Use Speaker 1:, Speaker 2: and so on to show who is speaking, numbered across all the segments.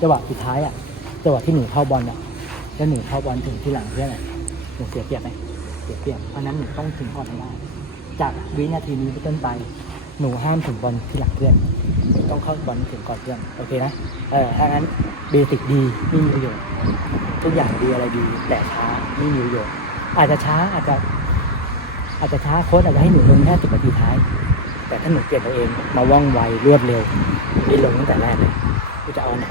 Speaker 1: จังหวะสุดท้ายอะจังหวะที่หนูเข้าบอลอะแล้วหนูเข้าบอลถึงที่หลังเพื่อนอะหนูเสียเปรียบไหมเสียเปรียบเพราะนั้นหนูต้องถึงก่อนให้ได้จากวินาทีนี้เป็นต้นไปหนูห้ามถึงบอลที่หลังเพื่อนต้องเข้าบอลถึงก่อนเพื่อนโอเคนะเออถ้างั้นเบสิกดีไม่มีประโยชน์ทุกอย่างดีอะไรดี แต่ช้าไม่มีประโยชน์อาจจะช้าอาจจะ อาจจะช้าโค้ชอาจจะให้หนูลงแค่สิบนาทีท้าย แต่ถ้าหนูเปลี่ยนตัวเองมาว่องไวรวดเร็วนี่ลงตั้งแต่แรกเลยกูจะเอาอันไหน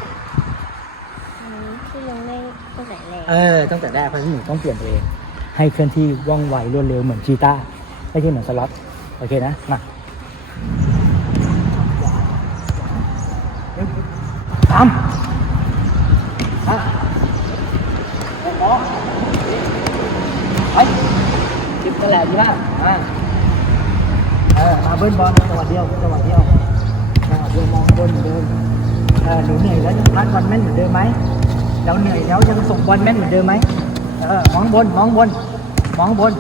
Speaker 2: แต่แรก
Speaker 1: เออตั้งแต่แรกเพราะฉะนั้นหนูต้องเปลี่ยนตัวเองให้เคลื่อนที่ว่องไวรวดเร็วเหมือนชีตาไม่ใช่เหมือนสล็อตโอเคนะมาตามฮะโอ้โหไปจิบกระแหลกดีมากอ่าเออมาเบิ้ลบอลจังหวะเดียวจังหวะเดียวจังหวะเดียวมองบนเหมือนเดิมเออหนูเหนื่อยแล้วยังพัดบอลแม่นเหมือนเดิมไหม เราเหนื่อยแล้วยังส่งบอลแม่นเหมือนเดิมไหมเออมองบนมองบนมองบน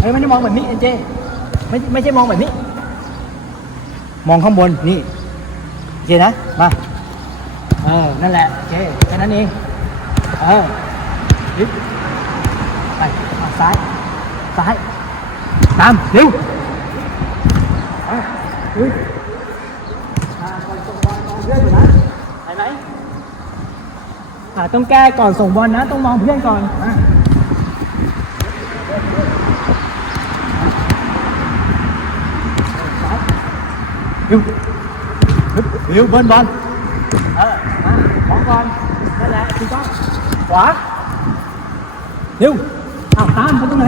Speaker 1: เฮ้ยไม่ได้มองแบบนี้เอ็นเจไม่ไม่ใช่มองแบบนี้ มองข้างบนนี่โอเคนะมาเออนั่นแหละโอเคแค่นั้นเองเออยึดไปซ้ายซ้ายตามเร็วอะอุ้ยอ่าก่อนส่งบอลมองเพื่อนอยู่นะไปไหม อ่าต้องแก้ก่อนส่งบอลนะ ต้องมองเพื่อนก่อนอะเร็วเร็วเบิร์นบอลเออมามองก่อนนั่นแหละถูกต้องขวาเร็วอ้าวตามไปตรงไหน